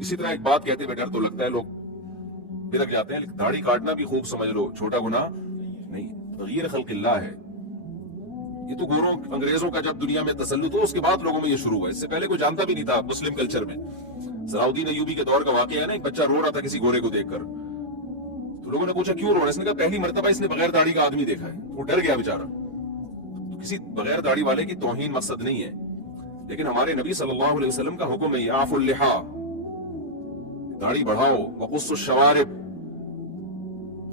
اسی طرح ایک بات کہتے ہوئے ڈر تو لگتا ہے لوگ بدک جاتے ہیں، داڑھی کاٹنا بھی خوب سمجھ لو چھوٹا گناہ نہیں، تغیر خلق اللہ ہے. یہ تو گوروں انگریزوں کا جب دنیا میں تسلط ہو اس کے بعد لوگوں میں یہ شروع ہوا، اس سے پہلے کوئی جانتا بھی نہیں تھا. مسلم کلچر میں صلاح الدین ایوبی کے دور کا واقعہ ہے نا، ایک بچہ رو رہا تھا کسی گورے کو دیکھ کر، تو لوگوں نے پوچھا کیوں رو رہا ہے؟ اس نے کہا پہلی مرتبہ اس نے بغیر داڑھی کا آدمی دیکھا ہے. وہ ڈر گیا بیچارہ. تو کسی بغیر داڑھی والے کی توہین مقصد نہیں ہے، لیکن ہمارے نبی صلی اللہ علیہ وسلم کا حکم ہے اعفوا اللحا، داڑھی بڑھاؤ، وقصوا الشوارب،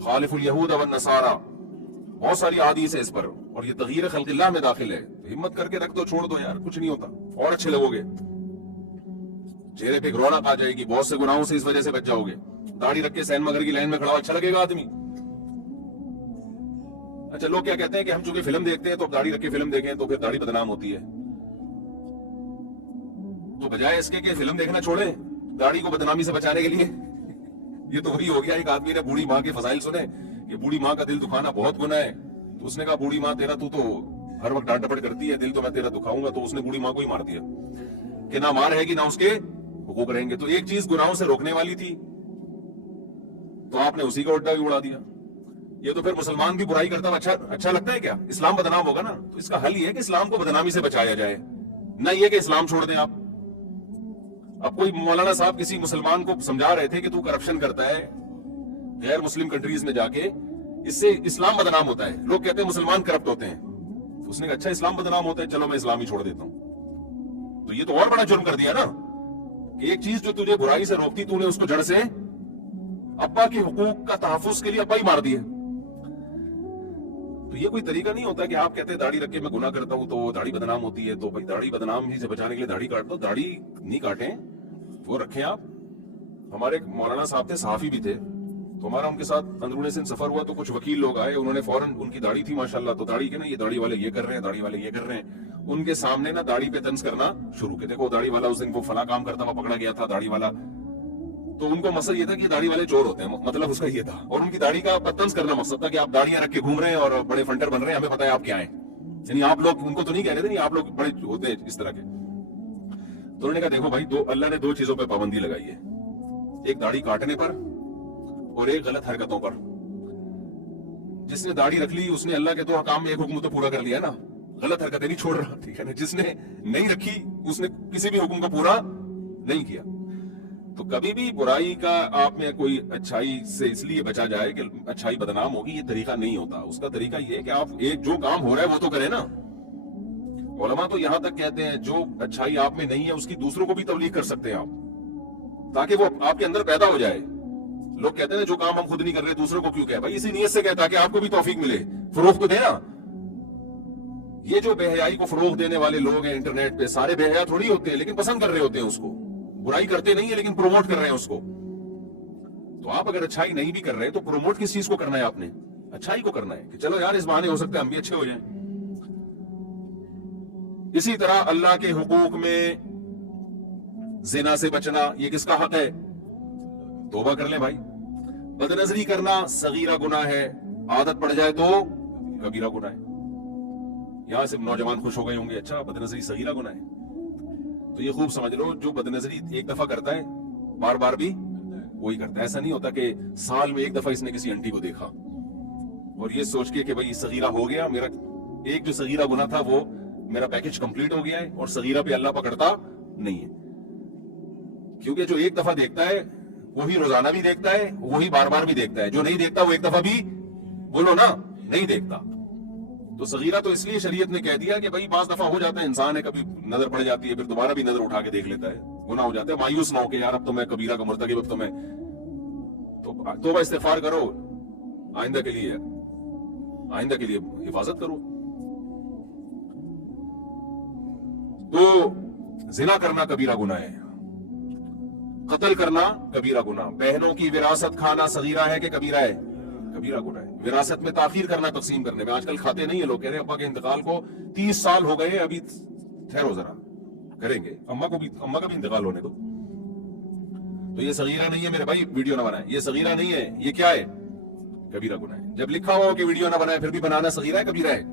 خالف الیہود والنصارى، بہت ساری احادیث ہے اس پر، اور یہ تغیر خلق اللہ میں داخل ہے. ہمت کر کے رکھ دو، چھوڑ دو یار، کچھ نہیں ہوتا، اور اچھے لگو گے، چہرے پہ ایک رونق آ جائے گی، بہت سے گناہوں سے اس وجہ سے بچ جاؤ گے. داڑھی رکھ کے سین مگر کی لائن میں کھڑا ہو، اچھا لگے گا آدمی. اچھا لوگ کیا کہتے ہیں کہ ہم چونکہ فلم دیکھتے ہیں تو داڑھی رکھ کے فلم دیکھیں تو پھر داڑھی بدنام ہوتی ہے. تو بجائے اس کے کہ فلم دیکھنا چھوڑیں داڑھی کو بدنامی سے بچانے کے لیے، یہ تو وہی ہو گیا. ایک آدمی نے بوڑھی ماں کے فضائل سنے کہ بوڑھی ماں کا دل دکھانا بہت گناہ ہے، تو اس نے کہا بوڑھی ماں تیرا تو ہر وقت ڈانٹ ڈپٹ کرتی ہے، دل تو میں تیرا دکھاؤں گا. تو اس نے بوڑھی ماں کو ہی مار دیا کہ نہ ماں رہے گی نہ اس کے حقوق رہیں گے. تو ایک چیز گناہوں سے روکنے والی تھی تو آپ نے اسی کا اڈا بھی اڑا دیا. یہ تو پھر مسلمان بھی برائی کرتا ہوا اچھا لگتا ہے کیا؟ اسلام بدنام ہوگا نا. تو اس کا حل یہ ہے کہ اسلام کو بدنامی سے بچایا جائے، نہ یہ کہ اسلام چھوڑ دیں آپ. اب کوئی مولانا صاحب کسی مسلمان کو سمجھا رہے تھے کہ تو کرپشن کرتا ہے غیر مسلم کنٹریز میں جا کے، اس سے اسلام بدنام ہوتا ہے. لوگ کہتے ہیں مسلمان کرپٹ ہوتے ہیں. تو اس نے کہا اچھا اسلام بدنام ہوتا ہے، چلو میں اسلام ہی چھوڑ دیتا ہوں. تو یہ تو اور بڑا جرم کر دیا نا کہ ایک چیز جو تجھے برائی سے روکتی تو نے اس کو جڑ سے ابا کے حقوق کا تحفظ کے لیے ابا ہی مار دیے. تو یہ کوئی طریقہ نہیں ہوتا کہ آپ کہتے ہیں داڑھی رکھ کے میں گناہ کرتا ہوں تو داڑھی بدنام ہوتی ہے. تو بھائی داڑھی بدنام ہی سے بچانے کے لیے داڑھی کاٹ دو، داڑھی نہیں کاٹیں وہ رکھیں آپ. ہمارے ایک مولانا صاحب تھے، صحافی بھی تھے، تو ہمارا ان کے ساتھ اندرون سندھ سفر ہوا تو کچھ وکیل لوگ آئے، انہوں نے فوراً، ان کی داڑھی تھی ماشاءاللہ، تو داڑھی کے نا یہ داڑھی والے یہ کر رہے ہیں، داڑھی والے یہ کر رہے ہیں، ان کے سامنے نا داڑھی پہ طنز کرنا شروع کیا. دیکھو داڑھی والا اس دن وہ فلاں کام کرتا ہوا پکڑا گیا تھا داڑھی والا. تو ان کو مسئلہ یہ تھا کہ داڑھی والے چور ہوتے ہیں، مطلب اس کا یہ تھا. اور ان کی داڑھی کا طنز کرنا مقصد تھا کہ آپ داڑیاں رکھ کے گھوم رہے ہیں اور بڑے فنٹر بن رہے ہیں، ہمیں پتہ ہے آپ کیا ہیں. یعنی آپ لوگ ان کو تو نہیں کہہ رہے تھے نہیں آپ لوگ بڑے ہوتے ہیں اس طرح کے. تو انہوں نے کہا دیکھو بھائی، اللہ نے 2 چیزوں پہ پابندی لگائی ہے، ایک داڑھی کاٹنے پر اور ایک غلط حرکتوں پر. جس نے داڑھی رکھ لی اس نے اللہ کے 2 حکام میں ایک حکم تو پورا کر لیا نا، غلط حرکتیں نہیں چھوڑ رہا، ٹھیک ہے نا. جس نے نہیں رکھی اس نے کسی بھی حکم کو پورا نہیں کیا. تو کبھی بھی برائی کا آپ میں کوئی اچھائی سے اس لیے بچا جائے کہ اچھائی بدنام ہوگی، یہ طریقہ نہیں ہوتا. اس کا طریقہ یہ ہے کہ آپ ایک جو کام ہو رہا ہے وہ تو کریں نا. علماء تو یہاں تک کہتے ہیں جو اچھائی آپ میں نہیں ہے اس کی دوسروں کو بھی تبلیغ کر سکتے ہیں آپ، تاکہ وہ آپ کے اندر پیدا ہو جائے. لوگ کہتے ہیں جو کام ہم خود نہیں کر رہے دوسروں کو کیوں کہے؟ بھائی اسی نیت سے کہتا کہ آپ کو بھی توفیق ملے، فروغ تو دینا. یہ جو بے حیائی کو فروغ دینے والے لوگ ہیں انٹرنیٹ پہ، سارے بے حیا تھوڑی ہوتے ہیں، لیکن پسند کر رہے ہوتے ہیں اس کو. برائی کرتے نہیں ہیں لیکن پروموٹ کر رہے ہیں اس کو. تو آپ اگر اچھائی نہیں بھی کر رہے تو پروموٹ کس چیز کو کرنا ہے؟ آپ نے اچھائی کو کرنا ہے کہ چلو یار اس بہانے ہو سکتا ہے ہم بھی اچھے ہو جائیں. اسی طرح اللہ کے حقوق میں زنا سے بچنا، یہ کس کا حق ہے؟ توبہ کر لیں بھائی. بد نظری کرنا صغیرہ گناہ ہے، عادت پڑ جائے تو کبیرہ گناہ ہے. یہاں سے نوجوان خوش ہو گئے ہوں گے، اچھا بد نظری صغیرہ گناہ ہے. تو یہ خوب سمجھ لو، جو بد نظری ایک دفعہ کرتا ہے بار بار بھی وہی کرتا ہے. ایسا نہیں ہوتا کہ سال میں ایک دفعہ اس نے کسی انٹی کو دیکھا اور یہ سوچ کے کہ بھائی صغیرہ ہو گیا میرا، ایک جو صغیرہ گناہ تھا وہ میرا پیکج کمپلیٹ ہو گیا ہے، اور صغیرہ پہ اللہ پکڑتا نہیں ہے. کیونکہ جو ایک دفعہ دیکھتا ہے وہی روزانہ بھی دیکھتا ہے، وہی بار بار بھی دیکھتا ہے. جو نہیں دیکھتا وہ ایک دفعہ بھی بولو نا نہیں دیکھتا. تو صغیرہ تو اس لیے شریعت نے کہہ دیا کہ بھائی بعض دفعہ ہو جاتا ہے، انسان ہے کبھی نظر پڑ جاتی ہے، پھر دوبارہ بھی نظر اٹھا کے دیکھ لیتا ہے، گناہ ہو جاتا ہے. مایوس نہ ہو کہ یار اب تو میں کبیرہ کا مرتکب، اب تو میں توبہ استغفار کرو، آئندہ کے لیے حفاظت کرو. تو زنا کرنا کبیرہ گناہ ہے، قتل کرنا کبیرہ گناہ، بہنوں کی وراثت کھانا صغیرہ ہے کہ کبیرہ ہے؟ کبیرہ گناہ ہے. وراثت میں تاخیر کرنا تقسیم کرنے میں، آج کل کھاتے نہیں ہیں لوگ، کہہ رہے ہیں ابا کے انتقال کو 30 سال ہو گئے ابھی ٹھہرو ذرا کریں گے، اما کا بھی انتقال ہونے دو. تو یہ صغیرہ نہیں ہے میرے بھائی، ویڈیو نہ بنائیں. یہ صغیرہ نہیں ہے، یہ کیا ہے؟ کبیرہ گناہ ہے. جب لکھا ہوا ہو کہ ویڈیو نہ بنائیں پھر بھی بنانا صغیرہ ہے کبیرہ ہے؟